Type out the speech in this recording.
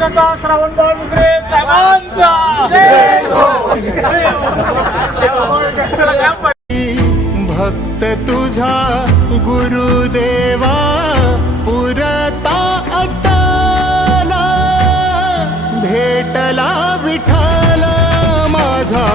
महाराष्ट्राचा श्रावण बाळ मुसरे साहेबांचा भक्त तुझा गुरुदेवा पुरता अटला भेटला विठ्ठल माझा